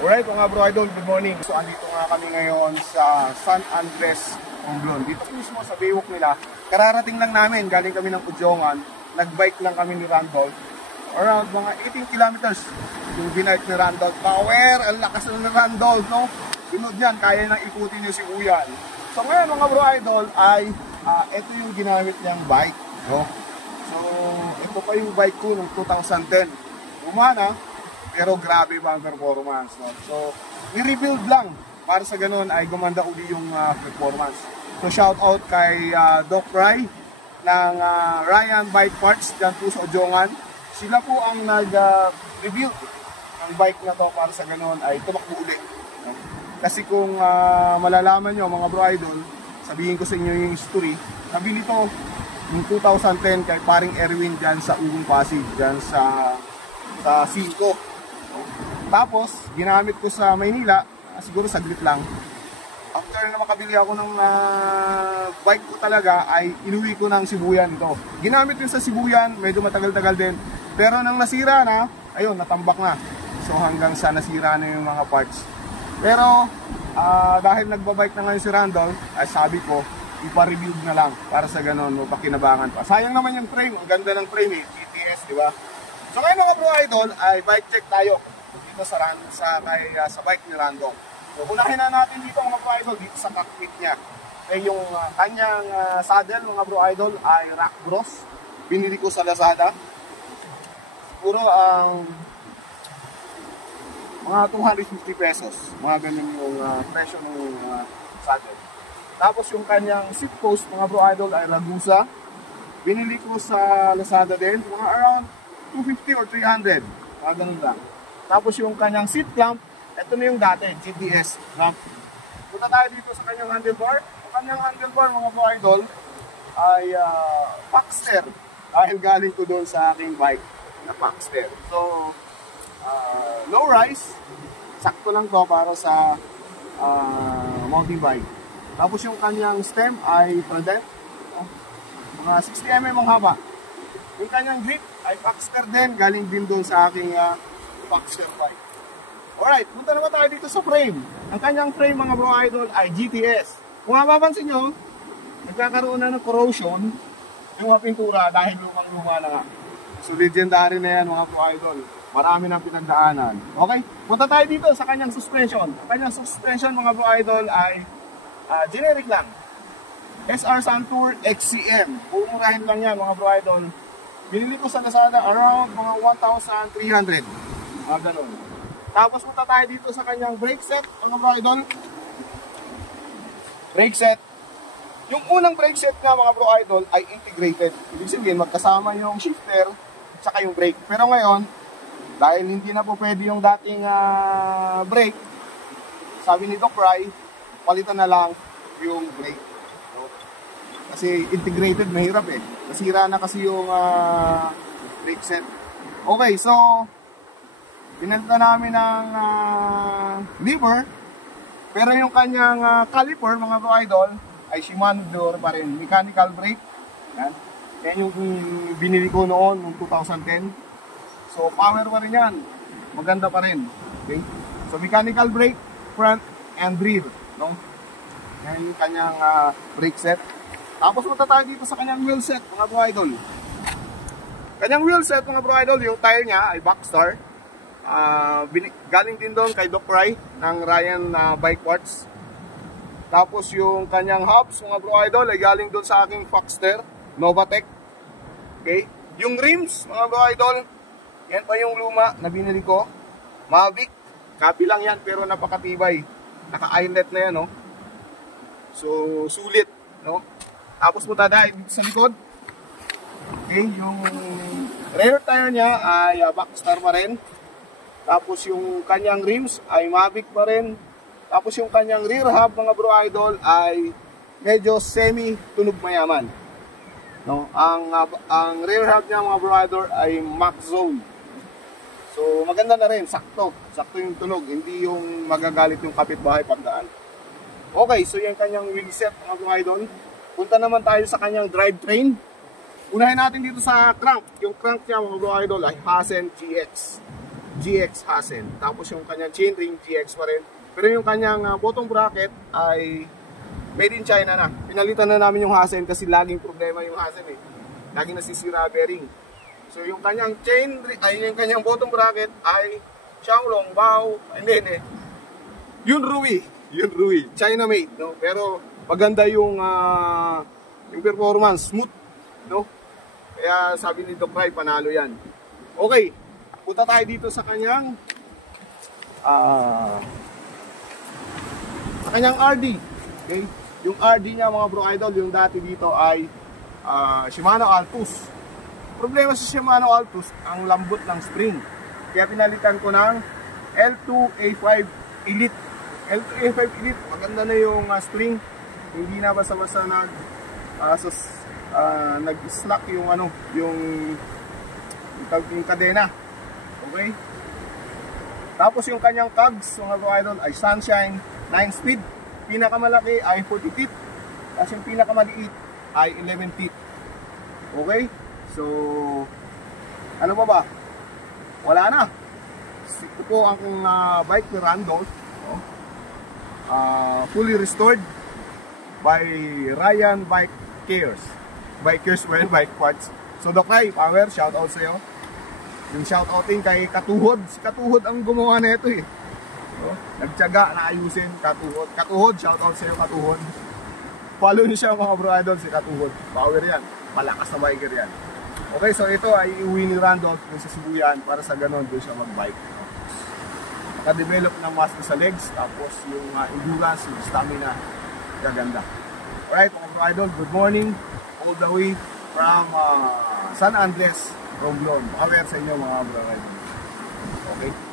Alright mga bro idol, good morning. So andito nga kami ngayon sa San Andres, Romblon. Dito mismo sa Baywalk nila. Kararating lang namin, galing kami ng Pujongan. Nagbike lang kami ni Randolph. Around mga 18 kilometers yung binike ni Randolph. Power, ang lakas na ni Randolph, no? Pinod yan, kaya nang ikutin yung si Uyan. So ngayon mga bro idol ay ito yung ginamit niyang bike, no? So ito pa yung bike ko noong 2010. Umana, pero grabe ba ang performance, no? So, ni-rebuild lang para sa ganun ay gumanda uli yung performance. So, shout out kay Doc Rai ng Ryan Bike Parts dyan po sa Ojongan. Sila po ang nag-rebuild ng bike na to para sa ganun ay tumakbo uli, no? Kasi kung malalaman nyo mga bro idol, sabihin ko sa inyo yung history, nabili to noong 2010 kay paring Erwin dyan sa Ugong Pasig, dyan sa 5. Tapos, ginamit ko sa Maynila, siguro saglit lang. After na makabili ako ng bike ko talaga, ay inuwi ko ng Sibuyan ito. Ginamit din sa Sibuyan, medyo matagal-tagal din. Pero nang nasira na, ayun, natambak na. So hanggang sa nasira na yung mga parts. Pero, dahil nagbabike na ngayon si Randolph, ay sabi ko, ipa-rebuild na lang para sa ganun, mapakinabangan pa. Sayang naman yung frame, ang ganda ng frame eh, GTS, di ba? So ngayon mga bro idol, ay bike check tayo dito sa bike ni Randolph. So unahin na natin dito mga bro idol, dito sa cockpit niya. Eh yung kanyang saddle mga bro idol ay Rock Bros. Binili ko sa Lazada. Siguro ang mga 250 pesos. Mga ganun yung presyo ng saddle. Tapos yung kanyang seat post mga bro idol ay Ragusa. Binili ko sa Lazada din. Mga around 250 or 300. Mga ganun lang. Tapos yung kanyang seat clamp, ito na yung dati, GTS clamp. Punta tayo dito sa kanyang handlebar. Ang kanyang handlebar mga bro idol ay Paxter. Dahil galing ko doon sa aking bike na Paxter. So, low rise. Sakto lang to para sa mountain bike. Tapos yung kanyang stem ay Trident. Mga 60 mm ang haba. Yung kanyang grip ay Paxter din. Galing din doon sa aking Paxter bike. Alright, punta naman tayo dito sa frame. Ang kanyang frame mga bro idol ay GTS. Kung mapapansin nyo, nagkakaroon na ng corrosion yung mga pintura dahil lumang-luma na nga. So legendary na yan mga bro idol. Marami nang pinagdaanan. Okay, punta tayo dito sa kanyang suspension. Ang kanyang suspension mga bro idol ay generic lang. SR Santur XCM. Pumurahin lang yan mga bro idol. Binili ko sa Lazada around mga 1,300. Ganun. Tapos punta tayo dito sa kanyang brake set, mga bro idol. Brake set. Yung unang brake set nga mga bro idol ay integrated. Ibig sabihin magkasama yung shifter at yung brake. Pero ngayon, dahil hindi na po pwede yung dating brake, sabi ni Doc Rai, palitan na lang yung brake. Kasi integrated, mahirap eh. Nasira na kasi yung brake set. Okay, so pinalitan namin ng lever. Pero yung kanyang caliper, mga bro idol, ay Shimano door pa rin. Mechanical brake. Yan. Yan yung binili ko noon, noong 2010. So power pa rin yan. Maganda pa rin. Okay? So mechanical brake, front and rear. No? Yan yung kanyang brake set. Tapos punta tayo dito sa kanyang wheel set, mga bro idol. Kanyang wheel set, mga bro idol, yung tire niya ay Backstar. Galing din doon kay Doc Rai ng Ryan Bike Parts. Tapos yung kanyang hubs, mga bro idol, ay galing doon sa aking Paxter, Novatec. Okay? Yung rims, mga bro idol, yan pa yung luma na binili ko. Mavic, copy lang yan pero napakatibay. Naka-eyelet na yan, no? So, sulit, no? Tapos punta tayo dito sa likod. Okay, yung rear tire niya ay Backstar pa rin. Tapos yung kanyang rims ay Mavic pa rin. Tapos yung kanyang rear hub mga bro idol ay medyo semi tunog mayaman. No, ang rear hub niya mga bro idol ay Max Zone. So maganda na rin, sakto yung tunog, hindi yung magagalit yung kapitbahay pagdaan. Okay, so yung kanyang wheel set mga bro idol. Punta naman tayo sa kanyang drivetrain. Unahin natin dito sa crank. Yung crank niya mga bro idol ay Hasen GX. GX Hasen. Tapos yung kanyang chainring GX pa rin. Pero yung kanyang bottom bracket ay made in China na. Pinalitan na namin yung Hasen kasi laging problema yung Hasen eh. Laging nasisira bearing. So yung kanyang yung kanyang bottom bracket ay Xiaolong Bao, hindi. Yun Rui, China made, no? Pero maganda yung performance, smooth, no? Kaya sabi ni Doc Rai, panalo yan. Okay, punta tayo dito sa kanyang RD. Okay? Yung RD niya mga bro idol, yung dati dito ay Shimano Altus. Problema sa Shimano Altus, ang lambot ng spring. Kaya pinalitan ko ng L2A5 Elite. L2A5 Elite, maganda na yung spring. Hindi na basta-basta nag-slack yung yung kadena. Okay? Tapos yung kanyang cogs, mga bro idol, ay Sunshine 9 speed. Pinakamalaki ay 40 teeth. Tapos yung pinakamaliit ay 11 teeth. Okay? So, ano pa ba? Wala na. Ito po ang bike ni Randolph. Fully restored by Ryan Bike Cares. Bike Cares well, bike parts. So, Doc Rai, power, shout out sa'yo. Yung shout outin kay Katuhod. Si Katuhod ang gumawa na ito eh. So, nagtyaga na ayusin Katuhod. Katuhod, shout out sa'yo Katuhod. Follow niyo siya mga bro idol, si Katuhod. Power yan. Malakas na biker yan. Okay, so ito ay iuwi ni Randolph sa Sibuyan para sa ganon doon siya mag-bike. Naka-develop ng master sa legs, tapos yung endurance, yung stamina, gaganda. Alright, mga bro idol, good morning. All the way from San Andres, Romblon. Power sa inyo mga bro idol. Okay.